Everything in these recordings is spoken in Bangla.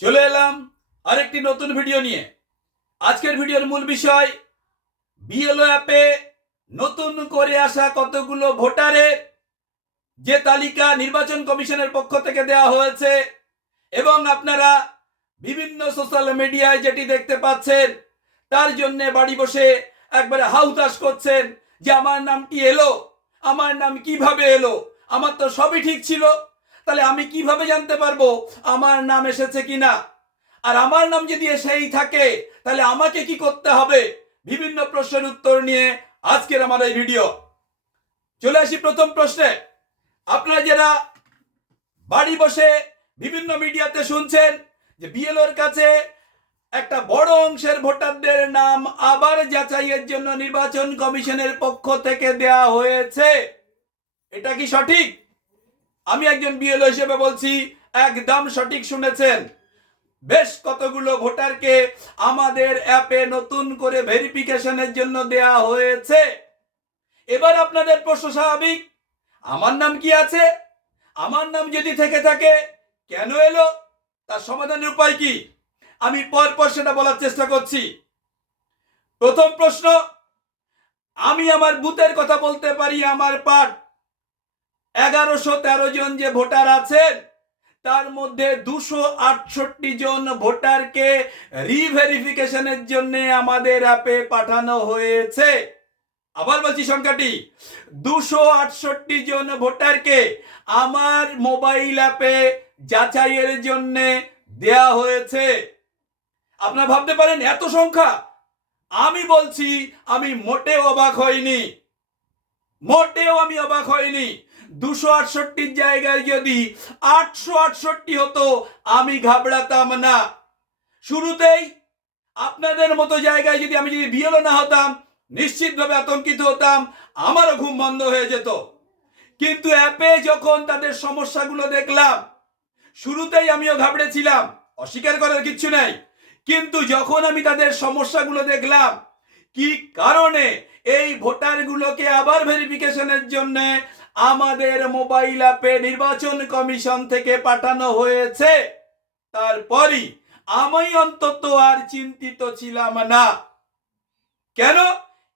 চলে এলাম আরেকটি নতুন ভিডিও নিয়ে। আজকের ভিডিওর মূল বিষয়, বিএলও অ্যাপে নতুন করে আসা কতগুলো ভোটারের যে তালিকা নির্বাচন কমিশনের পক্ষ থেকে দেওয়া হয়েছে এবং আপনারা বিভিন্ন সোশ্যাল মিডিয়ায় যেটি দেখতে পাচ্ছেন, তার জন্য বাড়ি বসে একবারে হাউতাস করছেন যে, আমার নামটি এলো? আমার নাম কীভাবে এলো? আমার তো সবই ঠিক ছিল। তাহলে আমি কীভাবে জানতে পারব আমার নাম এসেছে কিনা? আর আমার নাম যদি এসেই থাকে, তাহলে আমাকে কি করতে হবে? বিভিন্ন প্রশ্নের উত্তর নিয়ে আজকের আমার এই ভিডিও। চলে আসি প্রথম প্রশ্নে। আপনারা যারা বাড়ি বসে বিভিন্ন মিডিয়াতে শুনছেন যে বিএলওর কাছে একটা বড় অংশের ভোটারদের নাম আবার যাচাইয়ের জন্য নির্বাচন কমিশনের পক্ষ থেকে দেয়া হয়েছে, এটা কি সঠিক? আমি একজন বিএলও হিসেবে বলছি, একদম সঠিক শুনেছেন। বেশ কতগুলো ভোটারকে আমাদের অ্যাপে নতুন করে ভেরিফিকেশনের জন্য দেয়া হয়েছে। এবার আপনাদের প্রশ্ন স্বাভাবিক, আমার নাম কি আছে? আমার নাম যদি থেকে থাকে, কেন এলো? তার সমাধানের উপায় কি? আমি পর পর সেটা বলার চেষ্টা করছি। প্রথম প্রশ্ন, আমি আমার বুথের কথা বলতে পারি আমার পার্ট। এগারোশো তেরো জন যে ভোটার আছেন, তার মধ্যে দুশো আটষট্টি জন ভোটারকে রিভেরিফিকেশনের জন্য আমাদের অ্যাপে পাঠানো হয়েছে। আবার বলছি সংখ্যাটি, দুশো আটষট্টি জন ভোটারকে আমার মোবাইল অ্যাপে যাচাইয়ের জন্য দেয়া হয়েছে। আপনারা ভাবতে পারেন, এত সংখ্যা! আমি বলছি, আমি মোটেও অবাক হইনি। মোটেও আমি অবাক হইনি। দুশো আটষট্টির জায়গায় যদি আটশো আটষট্টি হতো, আমি ঘাবড়াতাম না। শুরুতেই আপনাদের মতো জায়গায় যদি আমি যদি বিয়েলো না হতাম, নিশ্চিতভাবে আতঙ্কিত হতাম, আমারও ঘুম বন্ধ হয়ে যেত। কিন্তু অ্যাপে যখন তাদের সমস্যাগুলো দেখলাম, শুরুতেই আমিও ঘাবড়েছিলাম, অস্বীকার করার কিচ্ছু নাই। কিন্তু যখন আমি তাদের সমস্যাগুলো দেখলাম, কি কারণে এই ভোটারগুলোকে আবার ভেরিফিকেশনের জন্য আমাদের মোবাইল অ্যাপে নির্বাচন কমিশন থেকে পাঠানো হয়েছে। তারপরই আমি অন্তত আর চিন্তিত ছিলাম না। কেন?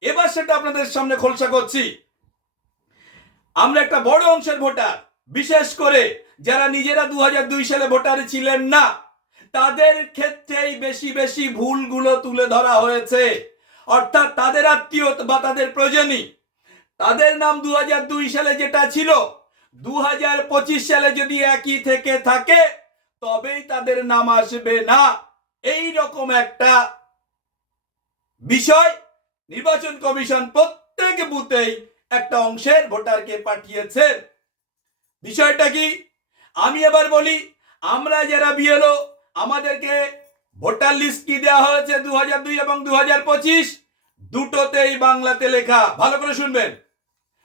এবার সেটা আপনাদের সামনে খোলসা করছি। আমরা একটা বড় অংশের ভোটার, বিশেষ করে যারা নিজেরা দু দুই সালে ভোটার ছিলেন না, তাদের ক্ষেত্রেই বেশি বেশি ভুলগুলো তুলে ধরা হয়েছে। অর্থাৎ তাদের আত্মীয় বা তাদের প্রজনী তাদের নাম দু দুই সালে যেটা ছিল দু হাজার পঁচিশ সালে যদি একই থেকে থাকে, তবেই তাদের নাম আসবে না। এই রকম একটা বিষয়। নির্বাচন কমিশন প্রত্যেক বুথেই একটা অংশের ভোটারকে পাঠিয়েছে। বিষয়টা কি? আমি এবার বলি, আমরা যারা বিএলও, আমাদেরকে ভোটার লিস্ট কি দেওয়া হয়েছে দু দুই এবং দু দুটোতেই বাংলাতে লেখা। ভালো করে শুনবেন।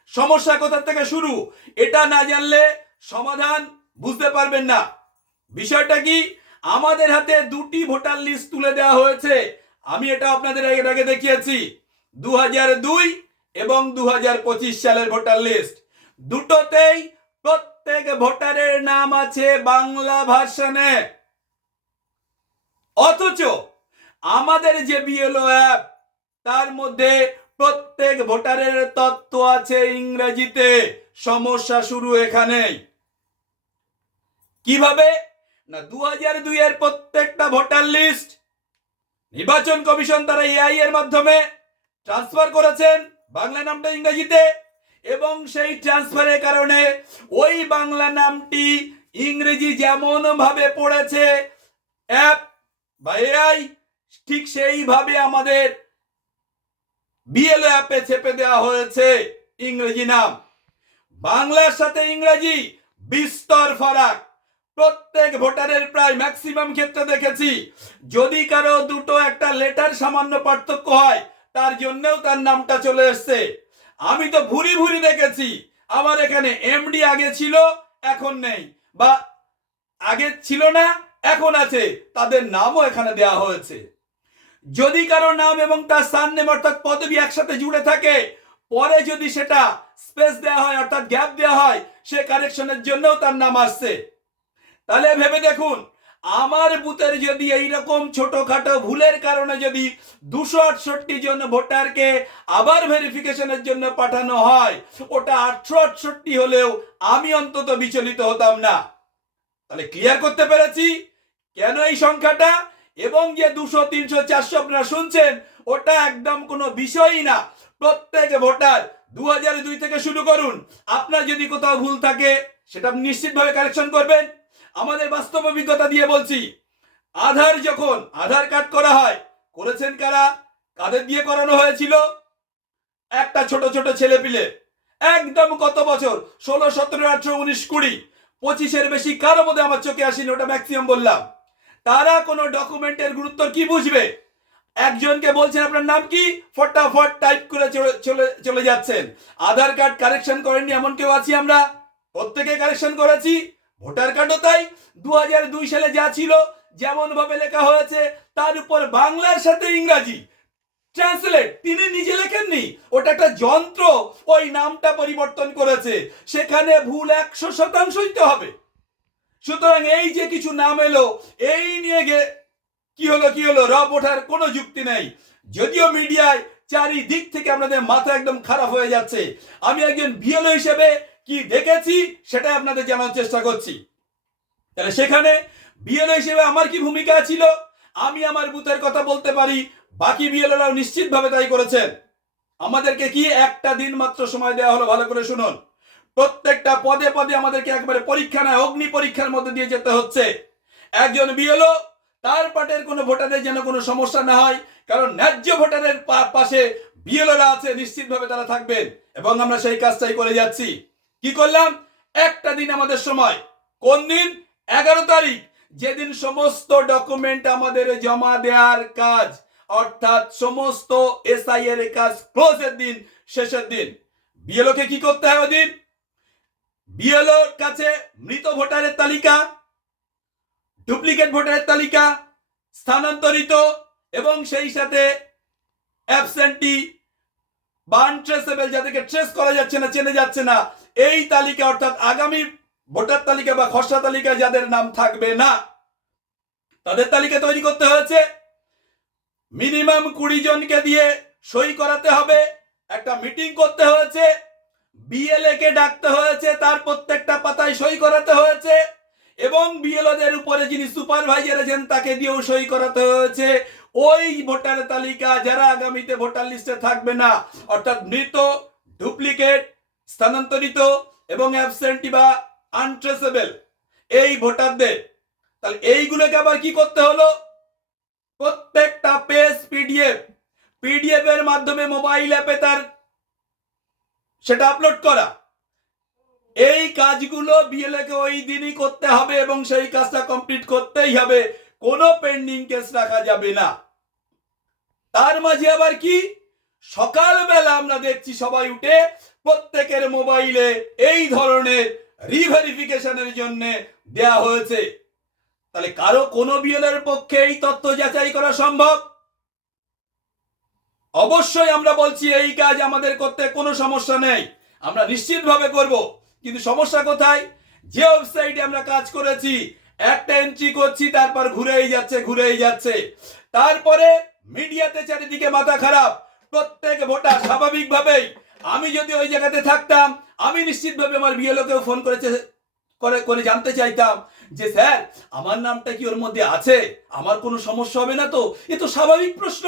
সমস্যা কোথা থেকে শুরু? এটা না জানলে সমাধান বুঝতে পারবেন না। বিষয়টা কি? আমাদের হাতে দুটি ভোটার লিস্ট তুলে দেওয়া হয়েছে। আমি এটা আপনাদের এর আগে দেখিয়েছি। দু দুই এবং দু পঁচিশ সালের ভোটার লিস্ট। দুটোতেই প্রত্যেক ভোটারের নাম আছে বাংলা ভার্সনে। অথচ আমাদের যে বিএলও অ্যাপ, তার মধ্যে প্রত্যেক ভোটারের তত্ত্ব আছে ইংরেজিতে। সমস্যা শুরু এখানেই। কীভাবে? না দু হাজার দুই এর প্রত্যেকটা ভোটার লিস্ট নির্বাচন কমিশন তারা এআই এর মাধ্যমে ট্রান্সফার করেছেন, বাংলা নামটা ইংরেজিতে, এবং সেই ট্রান্সফারের কারণে ওই বাংলা নামটি ইংরেজি যেমন ভাবে পড়েছে, অ্যাপ বা এআই, ঠিক সেইভাবে আমাদের বিএলও অ্যাপে চেপে দেওয়া হয়েছে ইংরেজি নাম। বাংলার সাথে ইংরেজি বিস্তর ফারাক। প্রত্যেক ভোটারের প্রায় ম্যাক্সিমাম ক্ষেত্রে দেখেছি। যদি কারও দুটো একটা লেটার সামান্য পার্থক্য হয়, তার জন্যও তার নামটা চলে এসছে। আমি তো ভুরি ভুরি দেখেছি। আমার এখানে এমডি আগে ছিল, এখন নেই। বা আগে ছিল না, এখন আছে। তাদের নামও এখানে দেওয়া হয়েছে। যদি কারও নাম এবং তার সান নেম অর্থাৎ পদবি একসাথে জুড়ে থাকে, পরে যদি সেটা স্পেস দেওয়া হয়, অর্থাৎ গ্যাপ দেওয়া হয়, সে কারেকশনের জন্যও তার নাম আসছে। তাহলে ভেবে দেখুন, আমার বুথের যদি এইরকম ছোটখাটো ভুলের কারণে যদি দুশো আটষট্টি জন ভোটারকে আবার ভেরিফিকেশনের জন্য পাঠানো হয়, ওটা আটশো আটষট্টি হলেও আমি অন্তত বিচলিত হতাম না। তাহলে ক্লিয়ার করতে পেরেছি? কেন এই সংখ্যাটা? এবং যে দুশো, তিনশো, চারশো আপনারা শুনছেন, ওটা একদম কোনো বিষয়ই না। প্রত্যেক ভোটার দু হাজার দুই থেকে শুরু করুন। আপনার যদি কোথাও ভুল থাকে, সেটা নিশ্চিতভাবে কারেকশন করবেন। আমাদের বাস্তব অভিজ্ঞতা দিয়ে বলছি, আধার যখন আধার কার্ড করা হয়, করেছেন কারা? কাদের দিয়ে করানো হয়েছিল? একটা ছোট ছোট ছেলে পিলে একদম কত বছর? ষোলো, সতেরো, আঠারো, উনিশ, কুড়ি, পঁচিশের বেশি কারও মধ্যে আমার চোখে আসেনি, ওটা ম্যাক্সিমাম বললাম। তারা কোনো ডকুমেন্টের গুরুত্ব কি বুঝবে? একজনকে বলছেন, আপনার নাম কি? ফটাফট টাইপ করে চলে- চলে যাচ্ছেন। আধার কার্ড কারেকশন করেননি এমন কেউ আছি আমরা? প্রত্যেকে কারেকশন করেছি। ভোটার কার্ডও তাই। দু দুই সালে যা ছিল যেমন ভাবে লেখা হয়েছে, তার উপর বাংলার সাথে ইংরাজি। ট্রান্সলেট তিনি নিজে লেখেননি। ওটা একটা যন্ত্র। ওই নামটা পরিবর্তন করেছে। সেখানে ভুল একশো শতাংশই তো হবে। সুতরাং এই যে কিছু নাম এলো, এই নিয়ে গে, কি হলো কি হলো? রব ওঠার কোনো যুক্তি নেই। যদিও মিডিয়ায় চারিদিক থেকে আপনাদের মাথা একদম খারাপ হয়ে যাচ্ছে। আমি একজন বিএলও হিসেবে কি দেখেছি সেটা আপনাদের জানার চেষ্টা করছি। তাহলে সেখানে বিএলও হিসেবে আমার কি ভূমিকা ছিল? আমি আমার বুথের কথা বলতে পারি, বাকি বিএলওরাও নিশ্চিতভাবে তাই করেছেন। আমাদেরকে কি একটা দিন মাত্র সময় দেওয়া হলো, ভালো করে শুনুন। প্রত্যেকটা পদে পদে আমাদেরকে একবারে পরীক্ষা নয় অগ্নি পরীক্ষার মধ্যে দিয়ে যেতে হচ্ছে। একজন বিএলও, তার পার্টের কোনো ভোটারের যেন কোনো সমস্যা না হয়, কারণ ন্যায্য ভোটারের পাশে বিএলওরা আছে, নিশ্চিতভাবে তারা থাকবেন। এবং আমরা সেই কাজটাই করে যাচ্ছি। কি করলাম? একটা দিন আমাদের সময়। কোন দিন? এগারো তারিখ। যেদিন সমস্ত ডকুমেন্ট আমাদের জমা দেওয়ার কাজ, অর্থাৎ সমস্ত এসআই এর কাজ ক্লোজের দিন, শেষের দিন। বিএলও কে কি করতে হয় ওদিন? বিএলওর কাছে মৃত ভোটারের তালিকা, ডুপ্লিকেট ভোটারের তালিকা, স্থানান্তরিত এবং সেই সাথে অ্যাবসেন্টি বা আনট্রেসেবল যাদেরকে ট্রেস করা যাচ্ছে না, চেনে যাচ্ছে না, এই তালিকা অর্থাৎ আগামী ভোটার তালিকা বা খসড়া তালিকা যাদের নাম থাকবে না, তাদের তালিকা তৈরি করতে হয়েছে। মিনিমাম কুড়ি জনকে দিয়ে সই করাতে হবে, একটা মিটিং করতে হয়েছে। বিএলএ কে ডাকতে হয়েছে, তার প্রত্যেকটা পাতায় সই করাতে হয়েছে, এবং বিএলওদের উপরে যিনি সুপারভাইজার আছেন, তাকে দিয়েও সই করাতে হয়েছে। ওই ভোটার তালিকা যারা আগামীতে ভোটার লিস্টে থাকবে না, অর্থাৎ মৃত, ডুপ্লিকেট, স্থানান্তরিত এবং অ্যাবসেন্টি বা আনট্রেসেবল এই ভোটারদের, তাহলে এইগুলোকে আবার কি করতে হলো? প্রত্যেকটা পেজ পিডিএফ পিডিএফ এর মাধ্যমে মোবাইল অ্যাপে তার সেটা আপলোড করা। এই কাজগুলো বিএলএ কে ওই দিনই করতে হবে এবং সেই কাজটা কমপ্লিট করতেই হবে। কোনো পেন্ডিং কেস রাখা যাবে না। তার মাঝে আবার কি? সকালবেলা আমরা দেখছি সবাই উঠে প্রত্যেকের মোবাইলে এই ধরনের রিভেরিফিকেশনের জন্য দেয়া হয়েছে। তাহলে কারও কোনো বিএলের পক্ষে এই তথ্য যাচাই করা সম্ভব? অবশ্যই আমরা বলছি এই কাজ আমাদের করতে কোনো সমস্যা নেই। আমরা নিশ্চিতভাবে করব। কিন্তু সমস্যা কোথায়? যে ওয়েবসাইটে আমরা কাজ করেছি, একটা এন্ট্রি করছি, তারপর ঘুরেই যাচ্ছে ঘুরেই যাচ্ছে। তারপরে মিডিয়াতে চারিদিকে মাথা খারাপ। প্রত্যেক ভোটার স্বাভাবিকভাবেই আমি যদি ওই জায়গাতে থাকতাম, আমি নিশ্চিতভাবে আমার বিএলওকেও ফোন করেছে, করে করে জানতে চাইতাম যে, স্যার, আমার নামটা কি ওর মধ্যে আছে? আমার কোনো সমস্যা হবে না তো? এ তো স্বাভাবিক প্রশ্ন।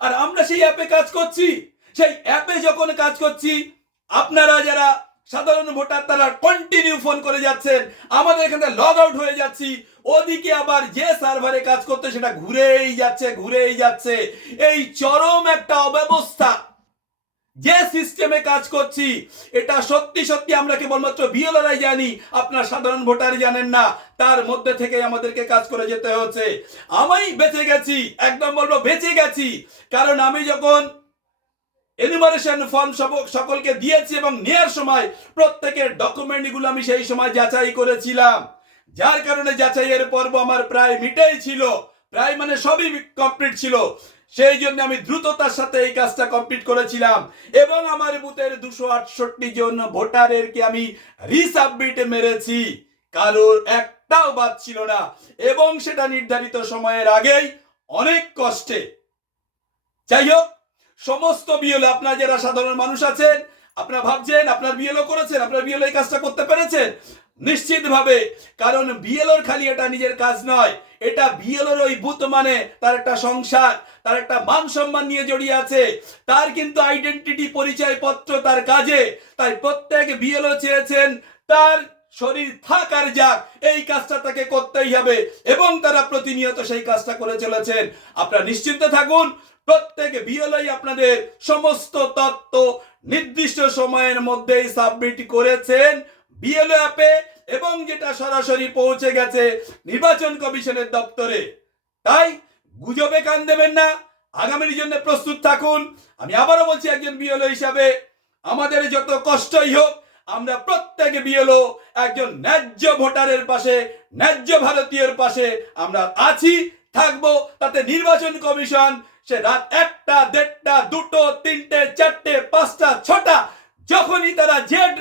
আর আমরা সেই অ্যাপে কাজ করছি। সেই অ্যাপে যখন কাজ করছি, আপনারা যারা সাধারণ ভোটার, তারা কন্টিনিউ ফোন করে যাচ্ছেন। আমাদের এখানে লগ আউট হয়ে যাচ্ছি। ওদিকে আবার যে সার্ভারে কাজ করতে, সেটা ঘুরেই যাচ্ছে ঘুরেই যাচ্ছে। এই চরম একটা অব্যবস্থা। যে সিস্টেমে কাজ করছি, এটা সত্যি সত্যি আমরা কেবলমাত্র বিএলআরাই জানি। আপনার সাধারণ ভোটার জানেন না। তার মধ্যে থেকে আমাদেরকে কাজ করে যেতে হচ্ছে। আমি বেঁচে গেছি একদম বলব বেঁচে গেছি। কারণ আমি যখন এনিমারেশন ফর্ম সকলকে দিয়েছি এবং নেওয়ার সময় প্রত্যেকের ডকুমেন্টগুলো আমি সেই সময় যাচাই করেছিলাম। যার কারণে যাচাইয়ের পর্ব আমার প্রায় মিটাই ছিল। প্রায় মানে সবই কমপ্লিট ছিল। সেই জন্য আমি দ্রুততার সাথে এই কাজটা কমপ্লিট করেছিলাম। এবং আমার বুথের দুশো আটষট্টি জন ভোটারেরকে আমি রিসাবমিট মেরেছি। কারোর একটাও বাদ ছিল না। এবং সেটা নির্ধারিত সময়ের আগেই অনেক কষ্টে। যাই হোক, সমস্ত বিএলও, আপনার যারা সাধারণ মানুষ আছেন, আপনারা ভাবছেন, আপনার বিএলও করেছেন, আপনার বিএলও এই কাজটা করতে পেরেছেন। নিশ্চিতভাবে, কারণ বিএলওর খালি এটা নিজের কাজ নয়। এটা বিএলওর ওই বুথ মানে তার একটা সংসার, তার একটা মান সম্মান নিয়ে জড়িয়ে আছে। তার কিন্তু আইডেন্টিটি পরিচয় পত্র তার কাজে। তাই প্রত্যেক বিএলও চেয়েছেন, তার শরীর থাকার যাক, এই কাজটা তাকে করতেই হবে। এবং তারা প্রতিনিয়ত সেই কাজটা করে চলেছেন। আপনারা নিশ্চিন্ত থাকুন, প্রত্যেক বিএলআই আপনাদের সমস্ত তত্ত্ব নির্দিষ্ট সময়ের মধ্যেই সাবমিট করেছেন। বিএলও অ্যাপে এবং যেটা সরাসরি পৌঁছে গেছে নির্বাচন কমিশনের দপ্তরে। তাই গুজবে কান দেবেন না, আগামীর জন্য প্রস্তুত থাকুন। আমি আবারও বলছি, একজন বিএলও হিসাবে আমাদের যত কষ্টই হোক, আমরা প্রত্যেকে বিএলও একজন ন্যায্য ভোটারের পাশে, ন্যায্য ভারতীয়ের পাশে আমরা আছি, থাকব। তাতে নির্বাচন কমিশন সে রাত একটা দেড়টা দুটো তিনটে চারটে পাঁচটা ছটা যখনই তারা জেড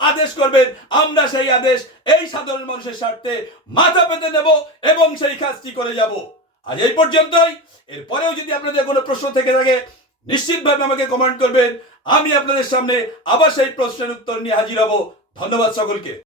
আদেশ করবেন আমরা সেই আদেশ, এই সাধারণ মানুষের স্বার্থে মাথা পেতে নেব এবং সেই কাজটি করে যাব। আজ এই পর্যন্তই। এরপরেও যদি আপনাদের কোনো প্রশ্ন থেকে থাকে, নিশ্চিতভাবে আমাকে কমেন্ট করবেন। আমি আপনাদের সামনে আবার সেই প্রশ্নের উত্তর নিয়ে হাজির হব। ধন্যবাদ সকলকে।